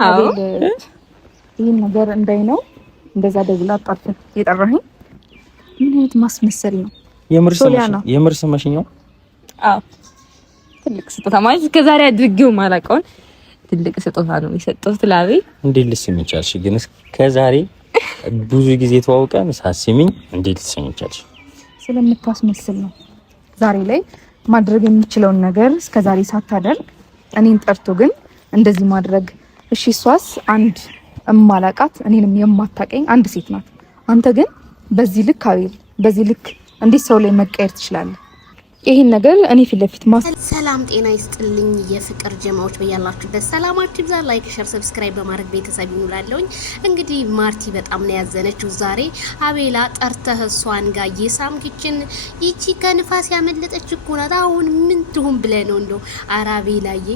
አቤል ይሄን ነገር እንዳይ ነው እንደዛ ደውላ አጣጥፍ የጠራኸኝ ምን አይነት ማስመሰል ነው? የምር ስመሽኛው? አዎ ትልቅ ስጦታ ማለት ከዛሬ አድርጌው ማላውቀውን ትልቅ ስጦታ ነው የሰጠሁት ለአቤል። እንዴት ልስም ይቻልሽ? ግን ከዛሬ ብዙ ጊዜ ተዋውቀን ሳስሚኝ እንዴት ልስም ይቻልሽ? ስለምታስመስል ነው። ዛሬ ላይ ማድረግ የሚችለውን ነገር እስከዛሬ ሳታደርግ እኔን ጠርቶ ግን እንደዚህ ማድረግ እሺ። እሷስ አንድ እማላቃት እኔንም የማታቀኝ አንድ ሴት ናት። አንተ ግን በዚህ ልክ አቤል፣ በዚህ ልክ እንዴት ሰው ላይ መቀየር ትችላለህ? ይሄን ነገር እኔ ፊት ለፊት ሰላም ጤና ይስጥልኝ የፍቅር ጀማዎች በያላችሁበት ሰላማችሁ ይብዛ። ላይክ ሸር ሰብስክራይብ በማድረግ ቤተሰብ ይኑላለሁኝ። እንግዲህ ማርቲ በጣም ነው ያዘነችው ዛሬ። አቤላ ጠርተህ እሷን ጋር የሳምክችን ይቺ ከንፋስ ያመለጠች እኮ ናት። አሁን ምን ትሁን ብለህ ነው እንደው? ኧረ አቤላዬ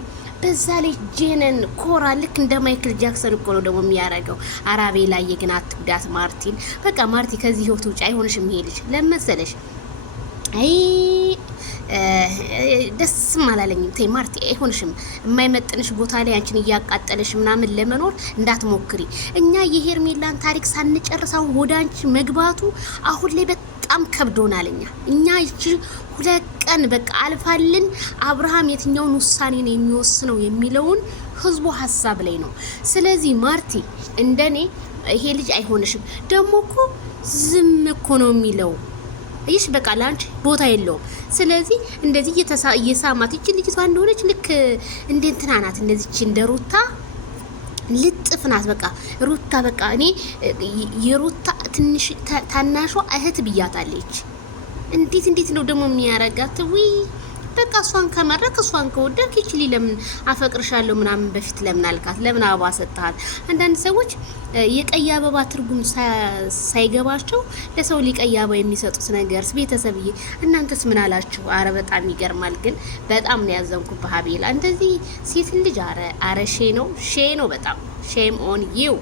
በዛ ላይ ጄነን ኮራ ልክ እንደ ማይክል ጃክሰን እኮ ነው ደግሞ የሚያረገው። ኧረ አቤላዬ ግን አትጉዳት ማርቲን። በቃ ማርቲ ከዚህ ህይወት ውጭ አይሆንሽም። ይሄ ልጅ ለመሰለሽ አይ ደስ ማላለኝም። ተይ ማርቲ አይሆንሽም። የማይመጥንሽ ቦታ ላይ አንቺን እያቃጠለሽ ምናምን ለመኖር እንዳትሞክሪ። እኛ የሄርሜላን ታሪክ ሳንጨርሳው ወደ አንቺ መግባቱ አሁን ላይ በጣም ከብዶናል። እኛ እቺ 2 ቀን በቃ አልፋልን። አብርሃም የትኛውን ውሳኔ ነው የሚወስነው የሚለውን ህዝቡ ሀሳብ ላይ ነው። ስለዚህ ማርቲ እንደኔ ይሄ ልጅ አይሆንሽም። ደግሞ እኮ ዝም እኮ ነው የሚለው ይሽ በቃ ላንቺ ቦታ የለውም። ስለዚህ እንደዚህ እየሳማት እቺ ልጅቷ እንደሆነች ልክ እንደ እንትና ናት። እንደዚህ እንደ ሩታ ልጥፍ ናት። በቃ ሩታ በቃ እኔ የሩታ ትንሽ ታናሿ እህት ብያታለች። እንዴት ነው ደግሞ የሚያረጋት? ወይ በቃ እሷን ከመረክ እሷን ከወደድክ ይችሊ ለምን አፈቅርሻለሁ ምናምን በፊት ለምን አልካት? ለምን አበባ ሰጥሃል? አንዳንድ ሰዎች የቀይ አበባ ትርጉም ሳይገባቸው ለሰው ሊቀይ አበባ የሚሰጡት ነገር ቤተሰብዬ፣ እናንተስ ምን አላችሁ? አረ በጣም ይገርማል። ግን በጣም ነው ያዘንኩብህ አቤላ። እንደዚህ ሴት ልጅ አረ ሼ ነው በጣም ሼም ኦን ዩ